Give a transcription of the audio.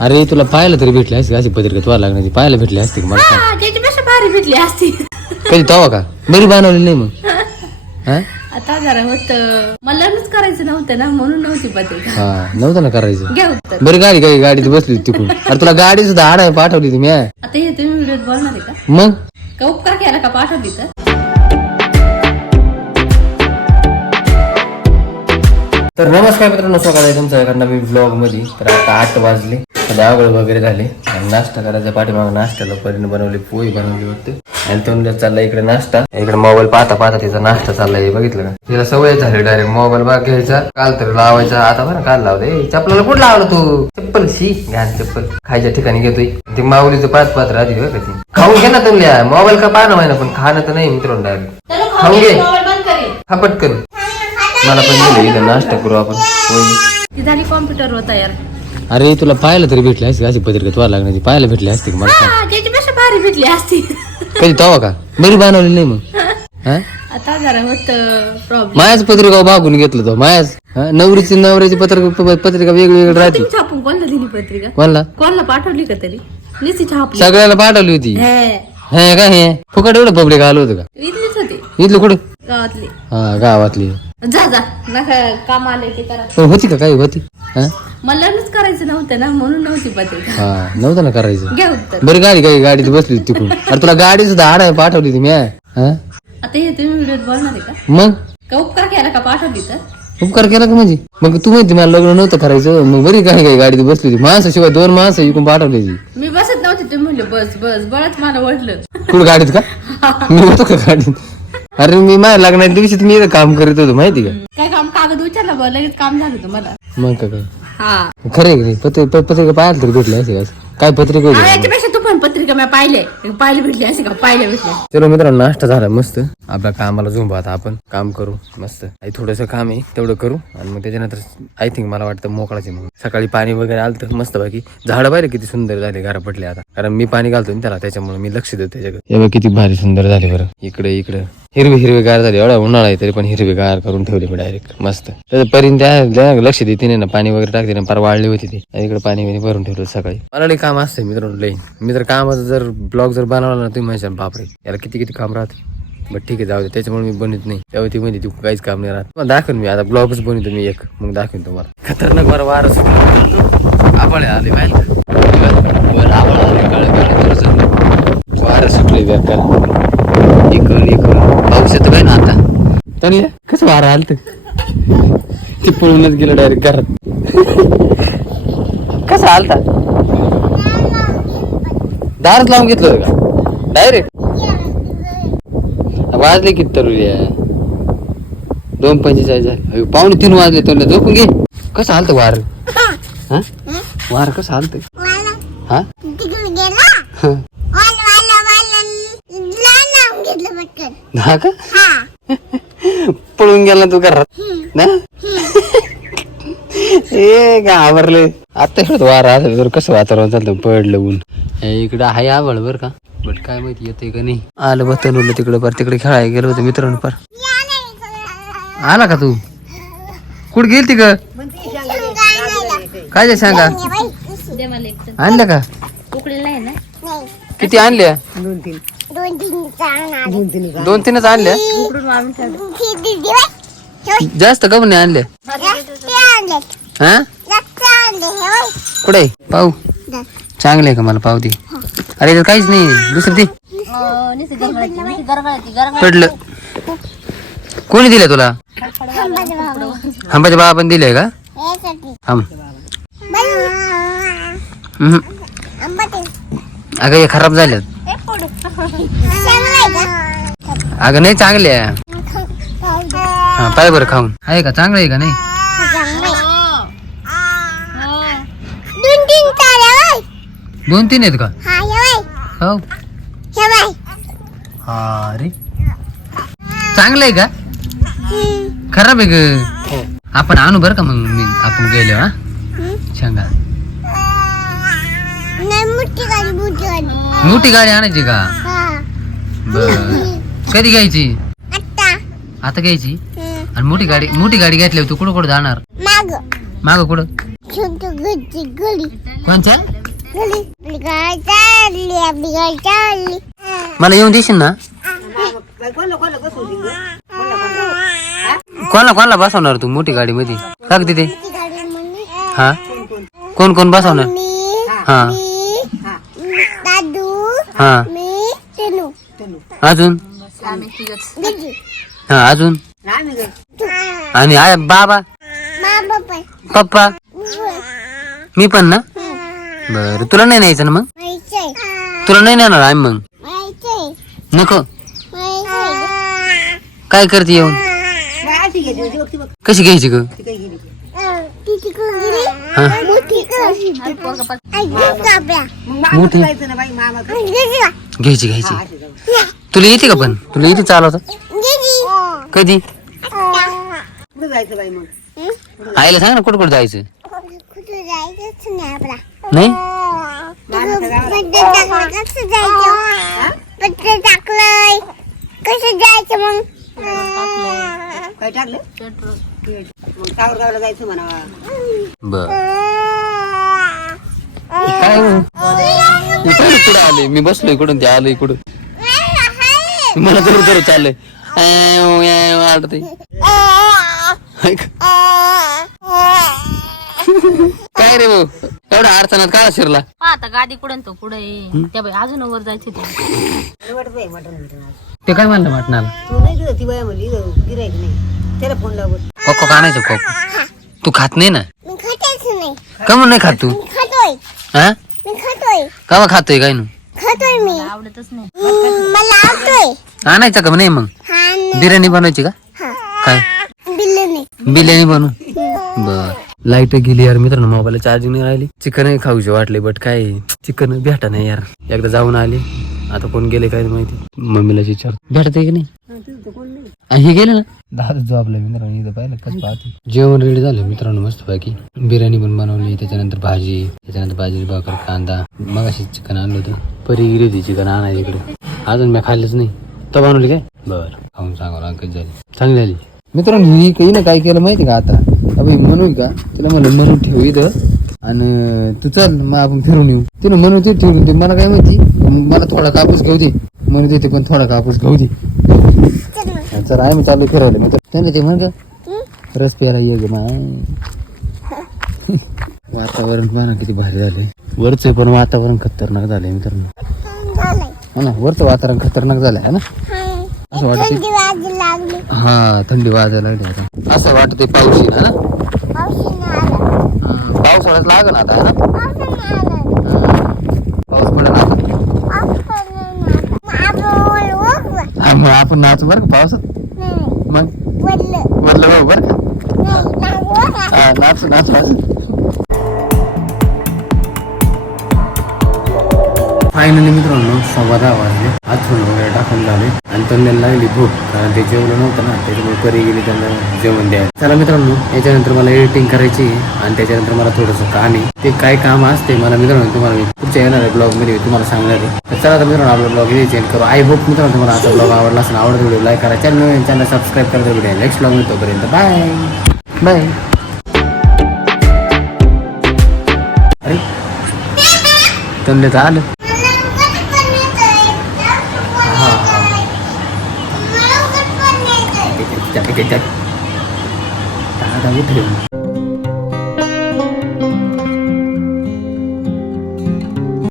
अरे तुला पाहायला तरी भेटली असती का? अशी पत्रिका तुला लागण्याची पाहायला भेटली असती का? मला सांग. हा, त्याच्यापेक्षा भारी भेटली असती. कधी तवा का? बरी बनवली नाही मग. हा? आता जरा होत. मला लग्नच करायचं नव्हतं ना म्हणून नव्हती पत्रिका हा नव्हतं ना करायचं. घ्या उत्तर. बरी गाडी काही गाडीत बसली होती तिकडून. अरे तुला गाडी सुद्धा आडाय पाठवली तुम्ही आता हे तुम्ही व्हिडिओत बोलणार आहे का? मग? का उपकार केला का पाठवली तर? तर नमस्कार मित्रांनो स्वागत आहे तुमचं एका नवीन ब्लॉगमध्ये. तर आता आठ वाजले. आगळ वगैरे झाले. आणि नाश्ता करायचा पाठीमाग नाश्त्याला परीने बनवली पोळी बनवली होती. आणि तो चालला इकडे नाश्ता. इकडे मोबाईल पाहता पाहता तिचा नाश्ता चाललाय बघितलं का? तिला सवय झाली डायरेक्ट मोबाईल बघ घ्यायचा काल तर लावायचा. आता बरं काल लावते चपलाला कुठं लावलं तू? चप्पल शी घाण चप्पल. खायच्या ठिकाणी घेतोय. ती माऊलीचं पाच पाच राहते ती. खाऊन घे ना तुम्ही मोबाईल का पाहा ना माहिना पण खाणं तर नाही मित्रांनो डायरेक्ट खाऊन घे. हा पटकन. मला पण दिलं इथं नाश्ता करू आपण. झाली कॉम्प्युटर वर तयार. अरे तुला पाहायला तरी भेटली असती का अशी पत्रिका तुला लागण्याची. पाहायला भेटली असती का मला? सांग. त्याच्यापेक्षा भारी भेटली असती कधी तवा का? बरी बनवली नाही मग. हा? आता जरा होत प्रॉब्लेम मायाच पत्रिका मागून घेतलं तो मायाच. हा? नवरीची नवऱ्याची पत्रिका पत्रिका वेगळी वेगळी राहते. तुम्ही छापून कोणला दिली पत्रिका? कोणला? कोणला पाठवली का तरी? छापली. सगळ्याला पाठवली होती. हे. हे काय हे? फुकट एवढं पब्लिक आलं होतं का? इथलीच होती. इथलं कुठं? गावातली. हा गावातली. जा जा. नका काम आले ते करा. पण होती का काही? होती. हा? मला लग्नच करायचं नव्हतं ना म्हणून नव्हती पत्रिका. हा नव्हतं ना करायचं. घ्या उत्तर. बरी गाडी काही गाडीत बसली होती तिकडून? अरे तुला गाडी सुद्धा आडाय पाठवली तुम्ही हा? आता हे तुम्ही व्हिडिओत बोलणार आहे का? मग? का उपकार केला का पाठवली तर? उपकार केला का म्हणजे? मग तू माहिती मला लग्न नव्हतं करायचं मग बरी काय काय गाडीत बसली होती? माणसं शिवाय दोन माणसं इकडून पाठवली होती. मी बसत नव्हते तुम्ही म्हणले बस बस बळच मला ओढलं कुठं गाडीत का? मी होतो का गाडीत? अरे मी माझ्या लग्नाच्या दिवशी मी इथं काम करत होतो माहिती का? काय काम कागद उचलला बा लगेच काम झालं तुम्हाला. मग का काय? हा. खरे पत्रिका पत्रिका पाहायला तरी भेटली असे. काय पत्रिका होती? याच्यापेक्षा तू पण पत्रिका मी पाहिले. पाहिले भेटली असे का? पाहिले भेटले. चलो मित्रांनो नाश्ता झाला मस्त. आपल्या कामाला झुंबू आता आपण. काम करू मस्त. आई थोडंसं काम आहे तेवढं करू. आणि मग त्याच्यानंतर आय थिंक मला वाटतं मोकळाचे मग सकाळी पाणी वगैरे आलं तर मस्त बाकी. झाडं पाहिजे किती सुंदर झाले घरा पडले आता. कारण मी पाणी घालतो ना त्याला त्याच्यामुळे मी लक्ष देतो त्याच्याकडे. हे बघ किती भारी सुंदर झाले बरं. इकडे इकडे. हिरवी हिरवीगार झाली. एवढा उन्हाळा आहे तरी पण हिरवीगार करून ठेवली मी डायरेक्ट मस्त. त्याचं परीन त्या लक्ष देते नाही ना. पाणी वगैरे टाकते ना. फार वाढली होती ती. इकडे पाणी बिणी भरून ठेवलं सकाळी. मला लई काम असते मित्रांनो लई. मी तर कामाचं जर ब्लॉग जर बनवला ना तुम्ही म्हणशाल बापरे याला किती किती काम राहते? बट ठीक आहे जाऊ दे. त्याच्यामुळे मी बनवत नाही. तेव्हा ती म्हणजे तू काहीच काम नाही राहत. मग दाखवून मी. आता ब्लॉगच बनवतो मी एक. मग दाखवून तुम्हाला. खतरनाक बरं वारं आबळ आले आबळ आले काळे वारं सुटले बेकार. इकड इकड. येतो काय ना आता? तरी कसं वारं आलं ते पळूनच गेलं डायरेक्ट घरात. कसं आलता? दारच लावून घेतलं होतं का? डायरेक्ट वाजले किती तरुली दोन पंचेचाळीस झाले. पावणे तीन वाजले तर झोपून घे. कसं आलत वार? हा. वार कसं आलत? हा तिकडे गेला हा. वाल वाल वाल लहान लावून घेतलं पटकन हा का? हा. पळून गेला तू घरात? ना? ए काय आवरले? आता इकडं वार कसं वातावरण चालतं? पडलं ऊन. इकडं आहे आवड बर का? बट काय माहिती येते का नाही? आलं बतनवलं तिकडं पर तिकडे खेळायला गेलो होतो मित्रांनो पर. आला का तू? कुठं गेलती ग काय ते सांगा? दे मला एक आणल्या? का उकळलेला दोन तीन दोन तीनच उकडून ठेवलं. दीदी बाई जास्त का पण नाही आणले. हा? आणले हे बाई. कुठे पाहू. चांगले आहे का मला पाहू दे. अरे इथं काहीच नाही. दुसरं ते पडलं. कोणी दिलं तुला? हंबाच्या बाबा पण दिलंय का? यासाठी. हंब बाई. हम्म. आंबट अगं हे खराब हे पुढे का अगं नाही चांगले आहे. हा पाय बरं खाऊन. आहे का? चांगलं आहे का? नाही? दोन तीन आहेत का? हा अरे चांगलं आहे का? खराब आहे ग. आपण आणू बरं का मग मी आपण गेलो हा? सांगा. मोठी गाडी आणायची का? बर. कधी घ्यायची? आत्ता. आता घ्यायची. आणि मोठी गाडी मोठी गाडी घेतल्यावर तू कुठं कुठं जाणार? माग. माग कुठं? छोटू घरची घरी कोणच्या? घरी आपली गाय चालली आपली गाय चालली. मला येऊन देशील ना? कोणाला कोणाला बसवणार तू मोठी गाडी मध्ये का ग तिथे ती गाडी म्हणून हा? कोण कोण बसवणार? मी हा. मी दादू हा. मी तनू. अजून? हा अजून? आणि आय बाबा? पप्पा. मी पण ना? बर तुला नाही न्यायचं ना मग? तुला नाही नेणार आम्ही मग? नको. काय करते येऊन? कशी घ्यायची ग? हा मोठी घ्यायची घ्यायची तुला येते का पण? तुला येते चालवता. कधी? आईला सांग ना कुठं कुठं जायचं? नाही टाकलंय. कसं जायचं मग? काय टाकलं? मग कावर गावला जायचं म्हणावा. बर. काय हो? आले? मी बसलो इकडून ते आलो इकडून. मला जरूर जरूर चाललंय. वाटते काय रे भाऊ? एवढा अडचणात काय शिरला? आता गादी कुठे तो पुढे त्या बाई अजून वर जायचं ते. काय म्हणलं वाटणार तू नाही दिलं ती बाया म्हणली गिरायक नाही. त्याला फोन कोको का आणायचं कोको तू खात नाही ना? मी खातेच नाही. का म्हणून नाही खात तू? हा? मी खातोय. का खातोय काय नू? खातोय मी. आवडतच नाही. मला आवडतोय आणायचं का नाही मग? हा बिर्याणी बनवायची का? काय? बिर्याणी. बनवू? बर. लाइट गेली यार मित्रांनो मोबाईल चार्जिंग नाही राहिली. चिकन खाऊचे वाटले बट काय? चिकन भेटा नाही यार. एकदा जाऊन आले. आता कोण गेले काय माहिती. मम्मीला विचार. भेटत की नाही? आणि हे गेले ना? दहा जॉबला मित्रांनो इथं पाहिलं कसं पाहते. जेवण रेडी झालं मित्रांनो मस्त पैकी बिर्याणी पण बनवली त्याच्यानंतर भाजी त्याच्यानंतर भाजी भाकर कांदा. मग अशी चिकन आणलं होतं. परी गेली होती चिकन आणायला इकडे. अजून मी खाल्लंच नाही. तर बनवली काय? बर. खाऊन सांगा अंकच झाली. चांगली झाली मित्रांनो ही काही ना काय केलं माहिती का आता? अबे म्हणू का? तिला म्हणलं म्हणून ठेव इथं. आणि तू चल मग आपण फिरून येऊ. तिनं म्हणून ते ठेवून ते मला काय माहिती? मला थोडा कापूस घेऊ दे. म्हणून देते पण थोडा कापूस घेऊ दे. चल आहे मी चालू फिरवलं मी त्याने ते म्हण का रस प्यायला ये ग माय. वातावरण ना किती भारी झालंय. वरचं पण वातावरण खतरनाक झालंय मित्रांनो. हा ना वरचं वातावरण खतरनाक झालंय है ना? असं वाटत हा थंडी वाजायला लागली आता. असं वाटते पाऊस येईल ना हा, पावसाळ्यात लागल आता है ना? पाऊस आता ओळखलं हा, मग आपण नाचू बरं का पावसात? मग? भाऊ बरं का? नाचू नाचू. फायनली मित्रांनो सव्वा दहा वाजले. आथरून वगैरे टाकून झाले. आणि त्यांना लागली भूक. कारण ते जेवलं नव्हतं ना त्याच्यामुळे परी गेली त्यांना जेवण द्यायला. चला मित्रांनो याच्यानंतर मला एडिटिंग करायची आणि त्याच्यानंतर मला थोडंसं काम आहे. ते काय काम असते मला मित्रांनो तुम्हाला पुढच्या येणाऱ्या ब्लॉगमध्ये तुम्हाला सांगणार आहे. तर चला तर मित्रांनो आपला ब्लॉग हे चेंज करू. आय होप मित्रांनो तुम्हाला आता ब्लॉग आवडला असेल आवडत व्हिडिओ लाईक करा. चॅनल चॅनल सबस्क्राईब करा. व्हिडिओ नेक्स्ट ब्लॉग मिळतोपर्यंत बाय बाय अरे त्यांनी तर आलं हा हा मला उगाच पण नाही त्याच्या त्याच्या दादा उठले